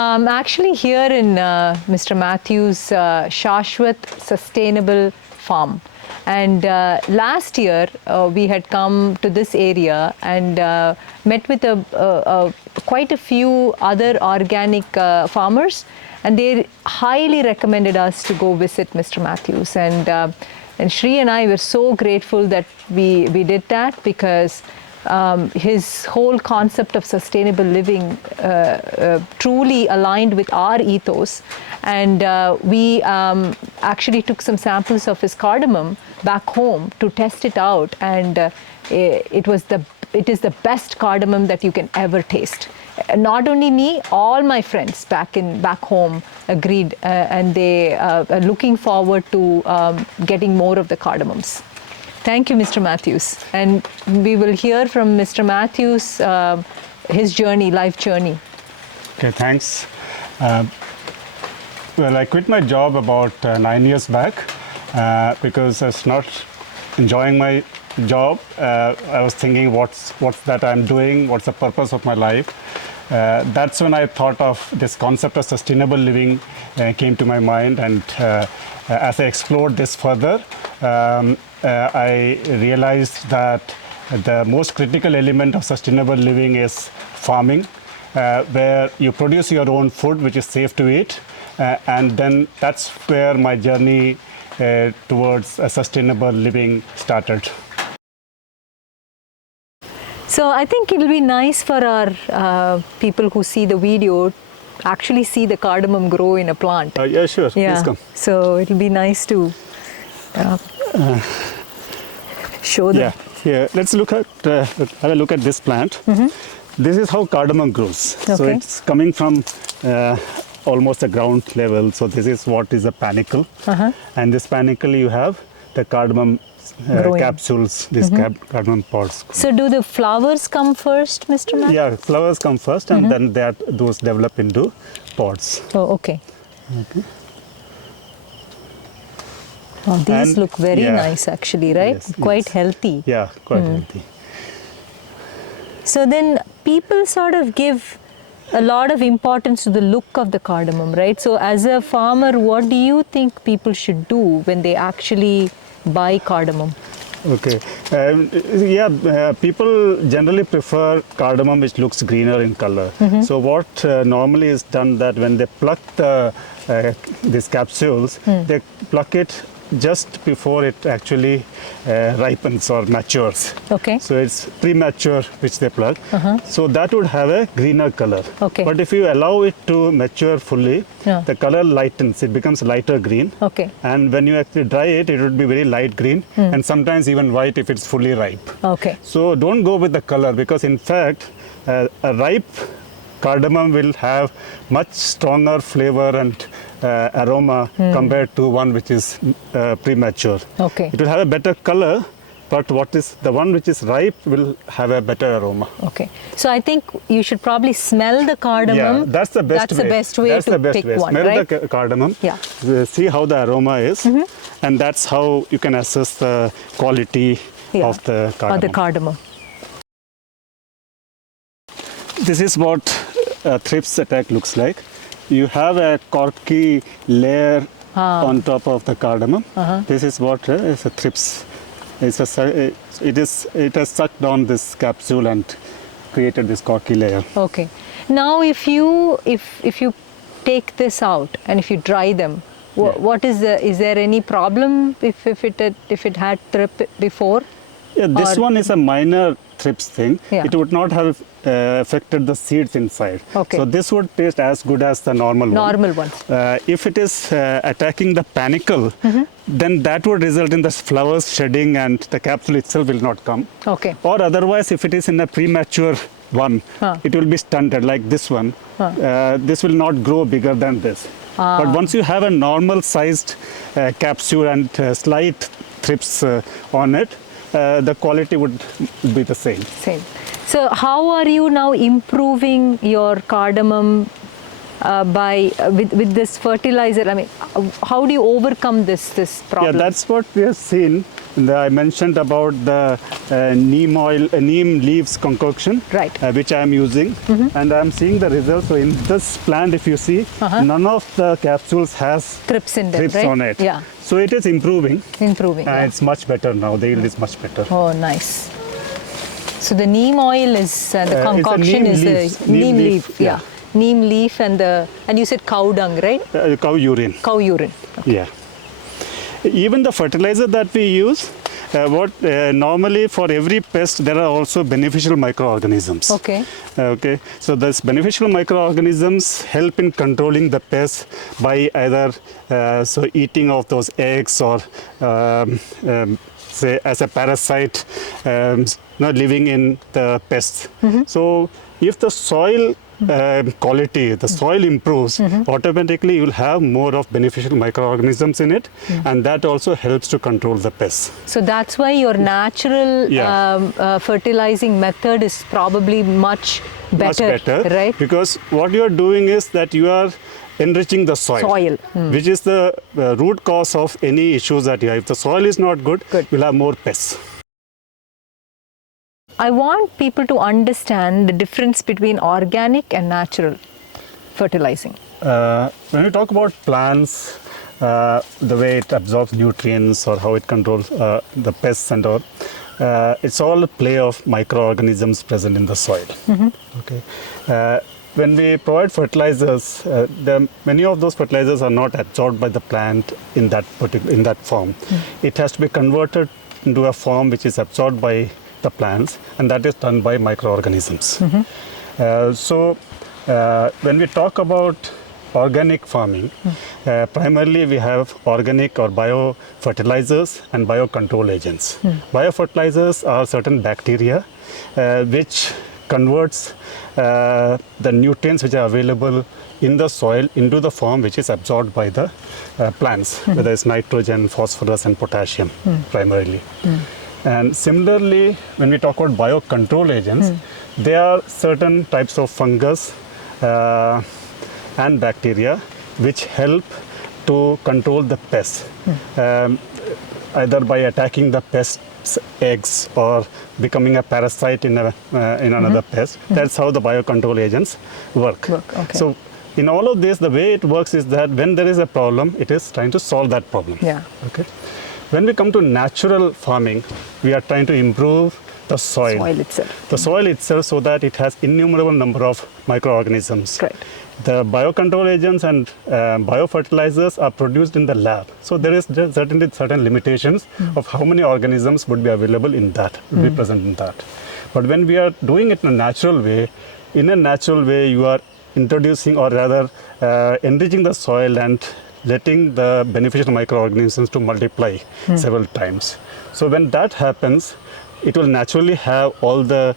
I'm actually here in Mr. Mathews' Shaashvat Sustainable Farm. And last year, we had come to this area and met with quite a few other organic farmers, and they highly recommended us to go visit Mr. Mathews. And Shri and I were so grateful that we did that, because his whole concept of sustainable living truly aligned with our ethos. And we actually took some samples of his cardamom back home to test it out, and it is the best cardamom that you can ever taste. Not only me, all my friends back home agreed, and they are looking forward to getting more of the cardamoms. Thank you, Mr. Mathews. And we will hear from Mr. Mathews, his journey, life journey. Okay, thanks. Well, I quit my job about 9 years back because I was not enjoying my job. I was thinking, what's that I'm doing? What's the purpose of my life? That's when I thought of this concept of sustainable living came to my mind. And as I explored this further, I realized that the most critical element of sustainable living is farming, where you produce your own food, which is safe to eat. And then that's where my journey towards a sustainable living started. So I think it'll be nice for our people who see the video actually see the cardamom grow in a plant. Yeah, sure. Yeah. Please come. So it'll be nice to show them. Yeah, here, let's look at, have a look at this plant. Mm-hmm. This is how cardamom grows. Okay. So it's coming from almost the ground level. So this is what is a panicle. Uh-huh. And this panicle you have the cardamom capsules, these cardamom pods. So do the flowers come first, Mr. Matt? Yeah, flowers come first, and then those develop into pods. Oh, okay. Oh, these look very nice actually, right? Yes, quite healthy. Yeah, quite healthy. So then people sort of give a lot of importance to the look of the cardamom, right? So as a farmer, what do you think people should do when they actually buy cardamom? Okay. People generally prefer cardamom which looks greener in color. Mm-hmm. So what normally is done that when they pluck these capsules, they pluck it just before it actually ripens or matures. Okay. So it's premature which they pluck. So that would have a greener color. Okay. But if you allow it to mature fully, the color lightens. It becomes lighter green. Okay. And when you actually dry it, it would be very light green and sometimes even white if it's fully ripe. Okay. So don't go with the color, because in fact, a ripe cardamom will have much stronger flavor and aroma compared to one which is premature. Okay. It will have a better color, but the one which is ripe will have a better aroma. Okay. So I think you should probably smell the cardamom. Yeah, that's the best way. That's the best way to pick one, smell right? the cardamom. Yeah. See how the aroma is, and that's how you can assess the quality of the cardamom. Of the cardamom. This is what a thrips attack looks like. You have a corky layer on top of the cardamom. This is what is a thrips. It has sucked down this capsule and created this corky layer. Okay. Now, if you take this out and if you dry them, what is there any problem if it had thrip before? Yeah, this one is a minor thrips thing. Yeah. It would not have affected the seeds inside. Okay. So this would taste as good as the normal one. If it is attacking the panicle, then that would result in the flowers shedding and the capsule itself will not come. Okay. Or otherwise, if it is in a premature one, it will be stunted like this one. This will not grow bigger than this. But once you have a normal sized capsule and slight thrips on it, the quality would be the same. So how are you now improving your cardamom with this fertilizer? I mean, how do you overcome this problem? Yeah, that's what we have seen. I mentioned about the neem leaves concoction, Right. Which I am using, and I am seeing the results. So in this plant, if you see, none of the capsules has Thrips in them, thrips right? on it. Yeah. So it is improving. Improving. And Yeah. it's much better now. The yield is much better. Oh, nice. So the neem oil is the It's a concoction neem is leaves. the neem leaf. Yeah. Neem leaf and you said cow dung, right? Cow urine. Cow urine. Yeah. Even the fertilizer that we use, normally for every pest there are also beneficial microorganisms. Okay. Okay. So these beneficial microorganisms help in controlling the pest by either eating of those eggs or say as a parasite living in the pests. So if the soil quality, the soil improves, automatically you will have more of beneficial microorganisms in it, and that also helps to control the pests. So that's why your natural fertilizing method is probably much better, right? Because what you are doing is that you are enriching the soil. Which is the root cause of any issues that you have. If the soil is not good, you'll have more pests. I want people to understand the difference between organic and natural fertilizing. When we talk about plants, the way it absorbs nutrients or how it controls the pests and all, it's all a play of microorganisms present in the soil. Okay. When we provide fertilizers, many of those fertilizers are not absorbed by the plant in that form. It has to be converted into a form which is absorbed by the plants, and that is done by microorganisms. When we talk about organic farming, primarily we have organic or biofertilizers and biocontrol agents. Biofertilizers are certain bacteria which converts the nutrients which are available in the soil into the form which is absorbed by the plants, whether it's nitrogen, phosphorus and potassium primarily. And similarly, when we talk about biocontrol agents, there are certain types of fungus and bacteria which help to control the pests, either by attacking the pest's eggs or becoming a parasite in another pest. That's how the biocontrol agents work. Okay. So in all of this, the way it works is that when there is a problem, it is trying to solve that problem. Yeah. Okay. When we come to natural farming, we are trying to improve the soil. The soil itself, so that it has innumerable number of microorganisms. Right. The biocontrol agents and biofertilizers are produced in the lab. So there is certainly certain limitations of how many organisms would be available in that, would be present in that. But when we are doing it in a natural way, you are introducing or rather enriching the soil and letting the beneficial microorganisms to multiply several times. So when that happens, it will naturally have all the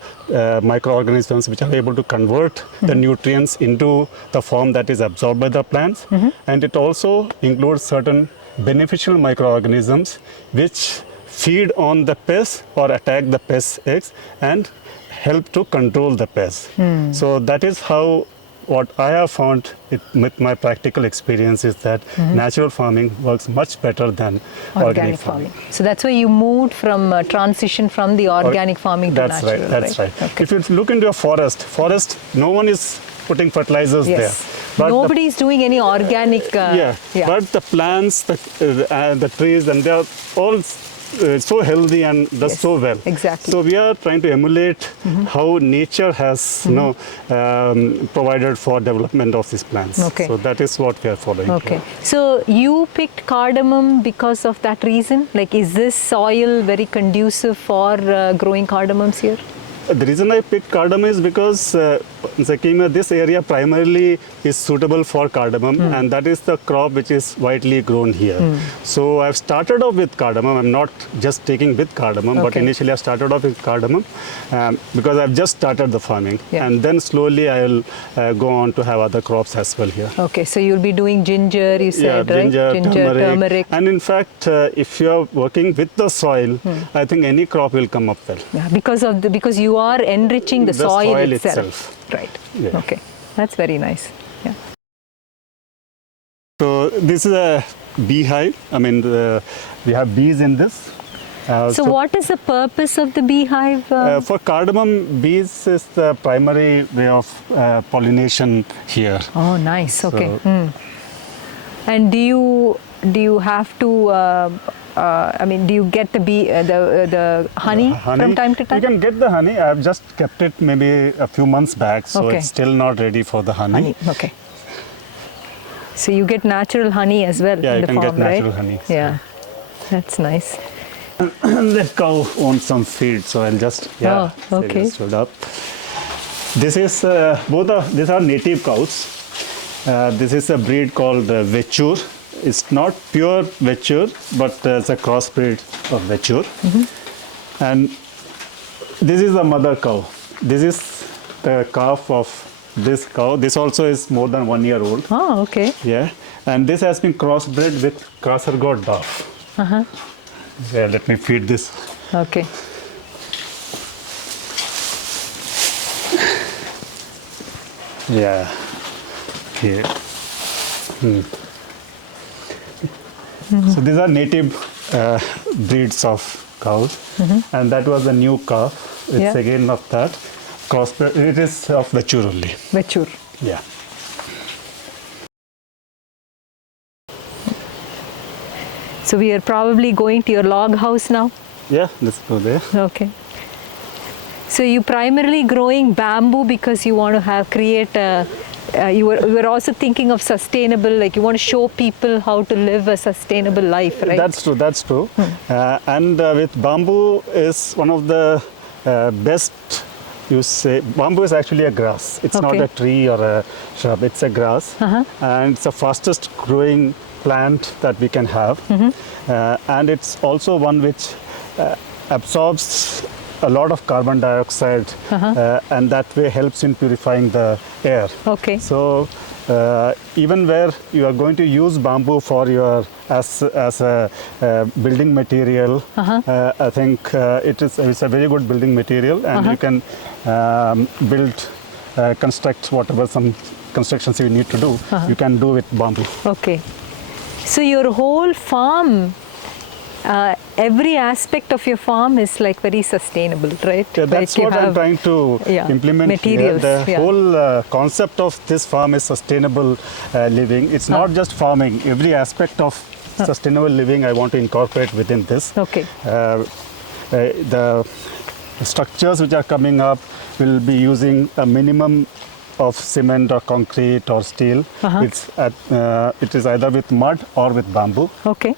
microorganisms which are able to convert the nutrients into the form that is absorbed by the plants. And it also includes certain beneficial microorganisms which feed on the pests or attack the pest eggs and help to control the pests. So that is how what I have found with my practical experience is that natural farming works much better than organic farming. So that's why you moved from transition from the organic farming to natural. That's right. Okay. If you look into a forest, no one is putting fertilizers there. But nobody is doing any organic. But the plants, the trees, and they are all so healthy and does so well. Exactly. So we are trying to emulate how nature has provided for development of these plants. Okay. So that is what we are following. Okay. So you picked cardamom because of that reason? Like, is this soil very conducive for growing cardamoms here? The reason I picked cardamom is because this area primarily is suitable for cardamom, and that is the crop which is widely grown here. So I've started off with cardamom. I'm not just taking with cardamom, but initially I started off with cardamom because I've just started the farming, and then slowly I'll go on to have other crops as well here. Okay, so you'll be doing ginger, you said, right? Ginger, turmeric. And in fact, if you are working with the soil, I think any crop will come up well. Yeah, because you are enriching the soil itself. Right. Yeah. Okay. That's very nice. Yeah. So this is a beehive. I mean, we have bees in this. So what is the purpose of the beehive? For cardamom, bees is the primary way of pollination here. Oh, nice. Okay. So- And do you have to? I mean, do you get the the honey from time to time? You can get the honey. I've just kept it maybe a few months back, so Okay. it's still not ready for the honey. Okay. So you get natural honey as well Yeah, in you the can farm, get natural right? honey. Yeah, that's nice. That cow wants some feed, so I'll just Oh, so I okay. just stood up. This is these are native cows. This is a breed called Vechur. It's not pure Vechur, but it's a crossbreed of Vechur. And this is the mother cow. This is the calf of this cow. This also is more than 1 year old. Oh, okay. Yeah, and this has been crossbred with Kasargod Duff. Yeah, let me feed this. Okay. Yeah. Here. So these are native breeds of cows, and that was a new calf. It's Yeah. again of that crossbred. It is of Vechur only. Vechur. Yeah. So we are probably going to your log house now. Yeah, let's go there. Okay. So you primarily growing bamboo because you want to create a. You were also thinking of sustainable, like you want to show people how to live a sustainable life, right? That's true. That's true. And with bamboo is one of the best. You say bamboo is actually a grass. It's not Okay. a tree or a shrub. It's a grass, and it's the fastest growing plant that we can have. And it's also one which absorbs a lot of carbon dioxide, and that way helps in purifying the air. Okay. So even where you are going to use bamboo for your as a building material, I think it's a very good building material, and you can build, construct whatever some constructions you need to do. You can do with bamboo. Okay. So your whole farm, every aspect of your farm is like very sustainable, right? Yeah, that's like what I'm trying to implement materials, here. The yeah. whole concept of this farm is sustainable living. It's not just farming. Every aspect of sustainable living I want to incorporate within this. Okay. The structures which are coming up will be using a minimum of cement or concrete or steel. It is either with mud or with bamboo. Okay.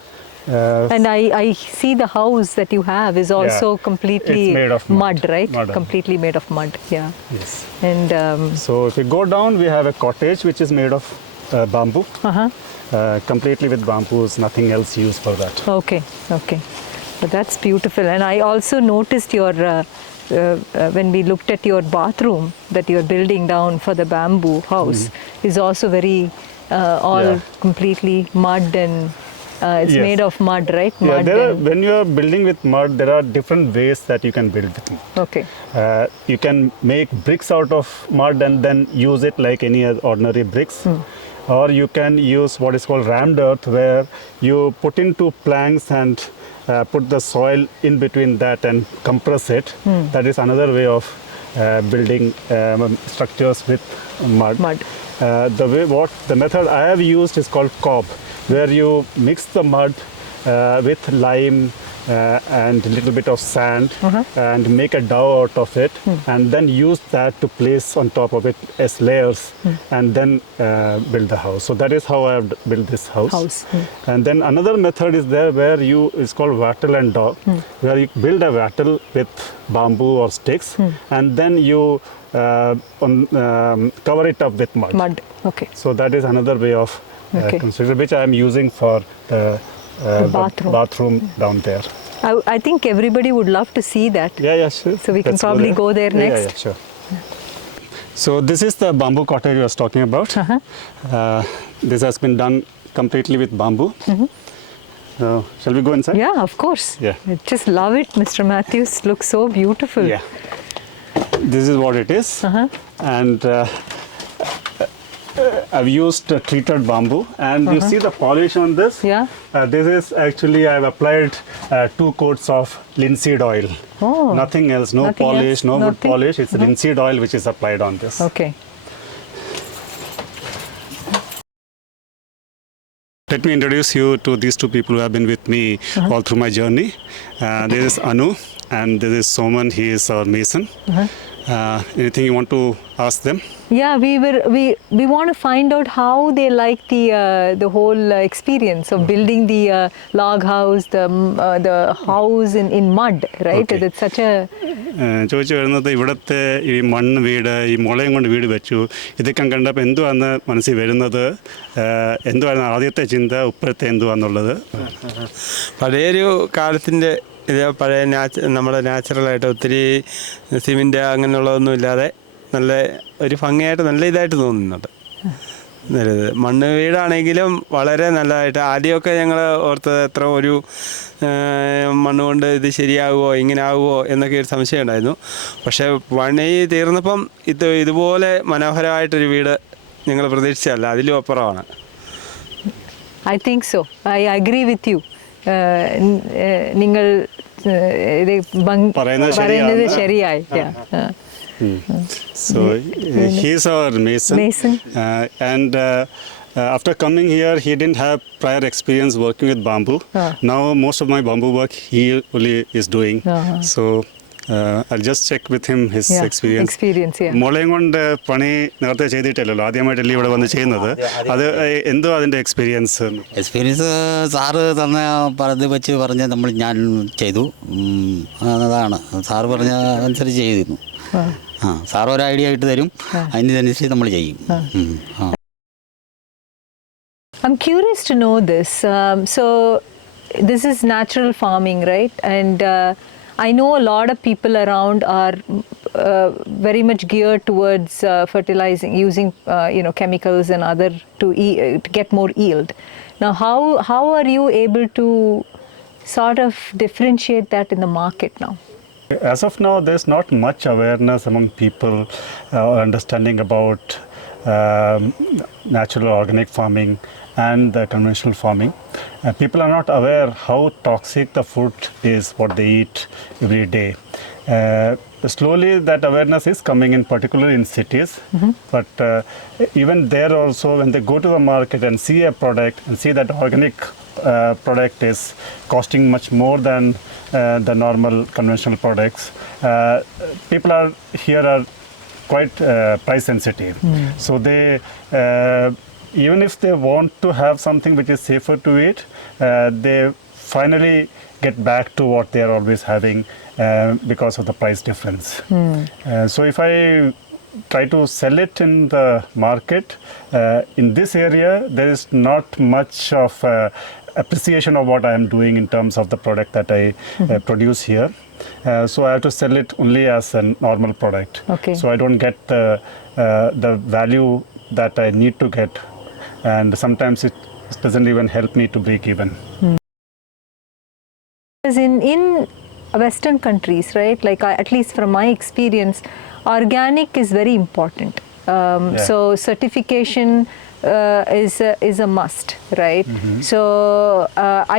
And I see the house that you have is also completely it's made of mud. right? Mud. Completely made of mud, yeah. Yes. And So if you go down, we have a cottage which is made of bamboo. Completely with bamboos, nothing else used for that. okay, okay. But that's beautiful. And I also noticed your, when we looked at your bathroom that you're building down for the bamboo house is also very, completely mud and it's Yes. made of mud, right? Yeah, Mud when you are building with mud, there are different ways that you can build with mud. okay. You can make bricks out of mud and then use it like any other ordinary bricks. Or you can use what is called rammed earth, where you put in two planks and put the soil in between that and compress it. That is another way of building structures with mud. The method I have used is called cob, where you mix the mud with lime and a little bit of sand and make a dough out of it, and then use that to place on top of it as layers and then build the house. So that is how I have built this house. And then another method is there where it's called wattle and daub, where you build a wattle with bamboo or sticks and then you cover it up with mud. Mud, okay. So that is another way of construction, which I am using for the bathroom down there. I think everybody would love to see that. Yeah, sure. So we can probably go there next. Yeah, sure. So this is the bamboo cottage I was talking about. This has been done completely with bamboo. Shall we go inside? Yeah, of course. Yeah. I just love it, Mr. Mathews. Looks so beautiful. Yeah. This is what it is. And I've used treated bamboo, and you see the polish on this. Yeah. This is actually I've applied 2 coats of linseed oil. Oh. Nothing else, no Nothing polish, else, no wood nothing? polish. It's linseed oil which is applied on this. Okay. Let me introduce you to these 2 people who have been with me all through my journey. This is Anu, and this is Soman. He is our mason. Anything you want to ask them? Yeah, we want to find out how they like the whole experience of building the log house, the house in mud, right? Okay. It's such a ചോദിച്ചു വരുന്നത് ഇവിടുത്തെ ഈ മണ്ണ് വീട് ഈ മുളയും കൊണ്ട് വീട് വെച്ചു ഇതൊക്കെ കണ്ടപ്പോൾ എന്തുവാന്ന് മനസ്സിൽ വരുന്നത് എന്തുവായിരുന്നു ആദ്യത്തെ ചിന്ത ഉപ്പഴത്തെ എന്തുവാന്നുള്ളത് പഴയൊരു കാലത്തിൻ്റെ ഇത് പഴയ നമ്മുടെ നാച്ചുറലായിട്ട് ഒത്തിരി സിമെൻറ്റ് അങ്ങനെയുള്ളതൊന്നും ഇല്ലാതെ നല്ല ഒരു ഭംഗിയായിട്ട് നല്ല ഇതായിട്ട് തോന്നുന്നുണ്ട്. മണ്ണ് വീടാണെങ്കിലും വളരെ നല്ലതായിട്ട് ആദ്യമൊക്കെ ഞങ്ങൾ ഓർത്തത് എത്ര ഒരു മണ്ണ് കൊണ്ട് ഇത് ശരിയാകുമോ ഇങ്ങനെ ആകുമോ എന്നൊക്കെ ഒരു സംശയം ഉണ്ടായിരുന്നു. പക്ഷേ പണി തീർന്നപ്പം ഇതുപോലെ മനോഹരമായിട്ടൊരു വീട് ഞങ്ങൾ പ്രതീക്ഷിച്ചല്ല, അതിലും അപ്പുറമാണ്. I think so. I agree with you. നിങ്ങൾ പറയുന്നത് ശരിയായി. So he's our mason. And after coming here, he didn't have prior experience working with bamboo. Now most of my bamboo work he only is doing. So I'll just check with him his experience. മുളയും കൊണ്ട് പണി നേരത്തെ ചെയ്തിട്ടില്ലല്ലോ, ആദ്യമായിട്ടല്ലേ ഇവിടെ വന്ന് ചെയ്യുന്നത്. അത് എന്തോ അതിൻ്റെ എക്സ്പീരിയൻസ് സാറ് തന്ന പറഞ്ഞ് വെച്ച് പറഞ്ഞ് ഞാൻ ചെയ്തു. അതാണ് സാറ് പറഞ്ഞ അനുസരിച്ച് ചെയ്തിരുന്നു. സാർ ഒരു ഐഡിയ ആയിട്ട് തരും, അതിനനുസരിച്ച് നമ്മൾ ചെയ്യും. I'm curious to know this. So this is natural farming, right? And I know a lot of people around are very much geared towards fertilizing, using chemicals and other to get more yield. Now, how are you able to sort of differentiate that in the market now? As of now, there's not much awareness among people or understanding about natural organic farming and the conventional farming. People are not aware how toxic the food is, what they eat every day. Slowly that awareness is coming in, particularly in cities. But even there also, when they go to the market and see a product and see that organic product is costing much more than the normal conventional products, people here are quite price sensitive. So they even if they want to have something which is safer to eat, they finally get back to what they are always having because of the price difference. So if I try to sell it in the market, in this area there is not much of appreciation of what I am doing in terms of the product that I produce here. So I have to sell it only as a normal product. Okay. So I don't get the value that I need to get, and sometimes it doesn't even help me to break even. In Western countries, right, like at least from my experience, organic is very important. So certification is a must, right? So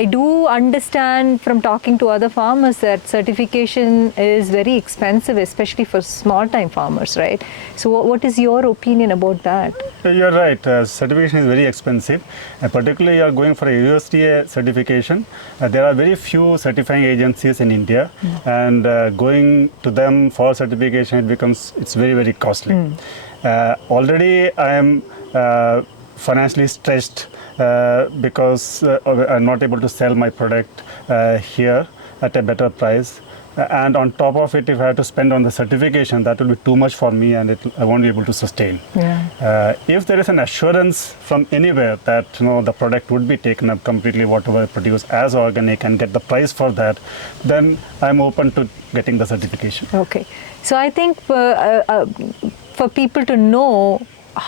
I do understand from talking to other farmers that certification is very expensive, especially for small time farmers, right? So what is your opinion about that? You're right. Certification is very expensive. Particularly, you are going for a USDA certification. There are very few certifying agencies in India, and going to them for certification, it's very, very costly. Already, I am financially stressed because I'm not able to sell my product here at a better price. And on top of it, if I have to spend on the certification, that will be too much for me, and I won't be able to sustain. If there is an assurance from anywhere that the product would be taken up completely, whatever I produce as organic, and get the price for that, then I'm open to getting the certification. Okay. So I think for people to know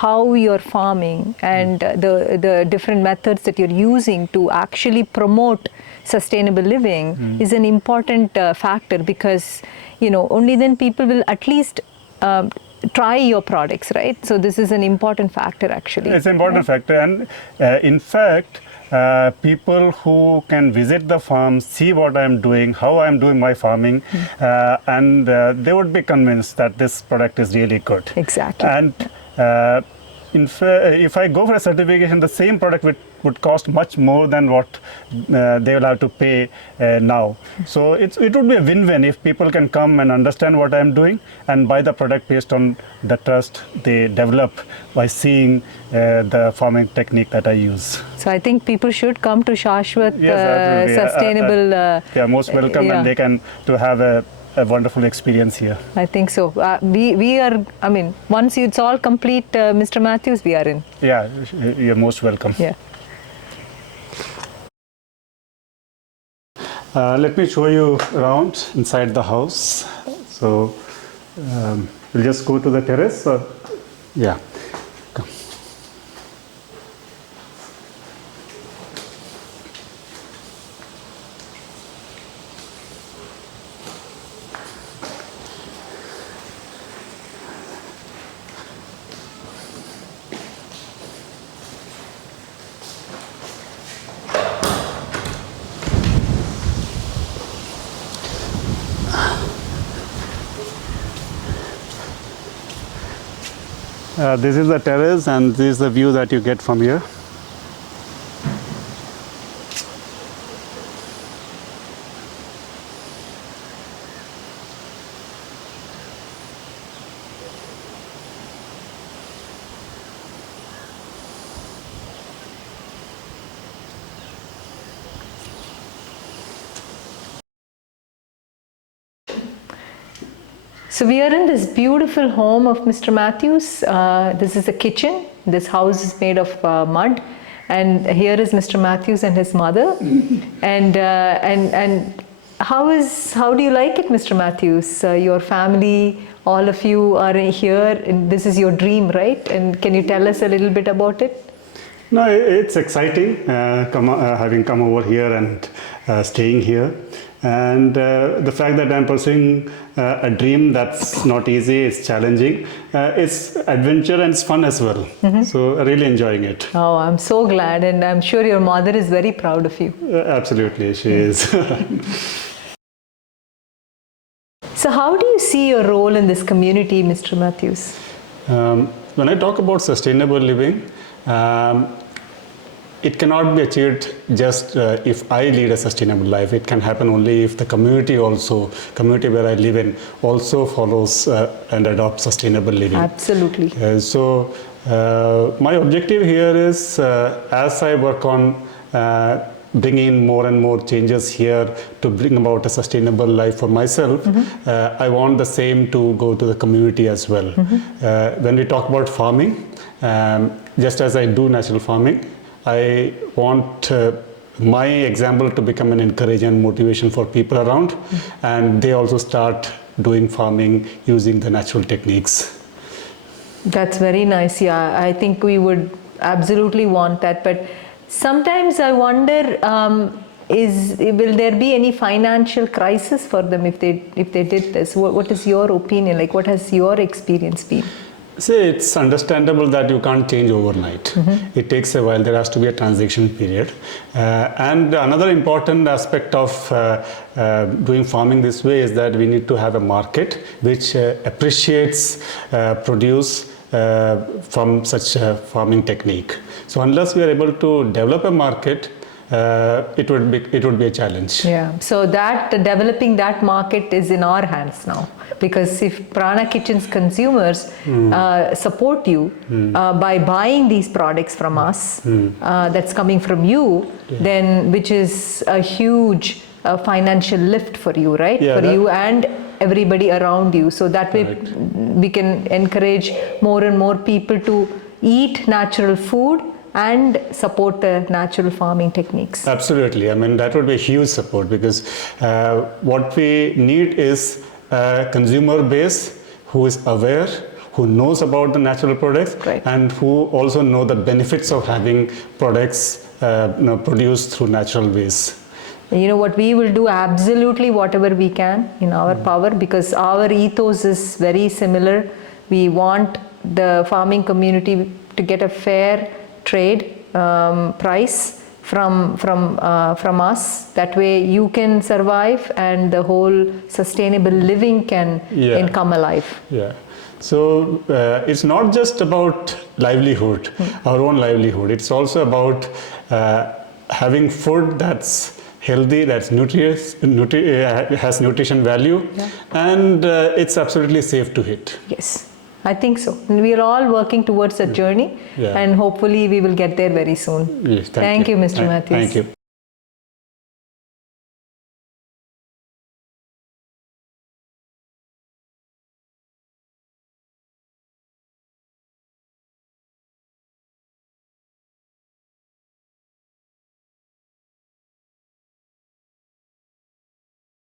how you're farming and the different methods that you're using to actually promote sustainable living is an important factor, because only then people will at least try your products, right? So this is an important factor actually. It's an important factor, and in fact, people who can visit the farm, see what I'm doing, how I'm doing my farming, and they would be convinced that this product is really good. Exactly. And if I go for a certification, the same product would cost much more than what they will have to pay now. So it would be a win-win if people can come and understand what I'm doing and buy the product based on the trust they develop by seeing the farming technique that I use. So I think people should come to Shaashvat Yes, Sustainable. they are most welcome, and they can to have a wonderful experience here. I think so. We are, I mean, once it's all complete, Mr. Mathews, we are in. Yeah, you're most welcome. Yeah. Let me show you around inside the house. So we'll just go to the terrace. Yeah. Come. This is the terrace, and this is the view that you get from here. So we are in this beautiful home of Mr. Mathews. This is a kitchen. This house is made of mud, and here is Mr. Mathews and his mother. And how do you like it, Mr. Mathews? Your family, all of you are here, and this is your dream, right? And can you tell us a little bit about it? No, it's exciting having come over here and staying here. And the fact that I'm pursuing a dream that's not easy, it's challenging, it's adventure and it's fun as well. So really enjoying it. Oh, I'm so glad, and I'm sure your mother is very proud of you. Absolutely, she is. So how do you see your role in this community, Mr. Mathews? When I talk about sustainable living, it cannot be achieved just if I lead a sustainable life. It can happen only if the community where I live in, also follows and adopts sustainable living. Absolutely. So my objective here is, as I work on bringing more and more changes here to bring about a sustainable life for myself, I want the same to go to the community as well. When we talk about farming, just as I do natural farming, I want my example to become an encouragement and motivation for people around, and they also start doing farming using the natural techniques. That's very nice. Yeah, I think we would absolutely want that. But sometimes I wonder, will there be any financial crisis for them if they did this? What is your opinion? Like, what has your experience been? See, it's understandable that you can't change overnight. It takes a while. There has to be a transition period. And another important aspect of doing farming this way is that we need to have a market which appreciates produce from such a farming technique. So unless we are able to develop a market, it would be a challenge. Yeah. So that developing that market is in our hands now. Because if Prana Kitchen's consumers support you by buying these products from us, that's coming from you, then which is a huge financial lift for you, right? Yeah, for you and everybody around you. So that way we can encourage more and more people to eat natural food and support the natural farming techniques. Absolutely. I mean, that would be a huge support, because what we need is a consumer base who is aware, who knows about the natural products, and who also know the benefits of having products produced through natural ways. You know what, we will do absolutely whatever we can in our power, because our ethos is very similar We want the farming community to get a fair trade price from us. That way you can survive and the whole sustainable living can come alive. Yeah. So it's not just about livelihood, our own livelihood. It's also about having food that's healthy, that's has nutrition value, and it's absolutely safe to eat. Yes, I think so. And we are all working towards that journey, and hopefully we will get there very soon. Yes, thank you, Mr. Mathews. Thank you.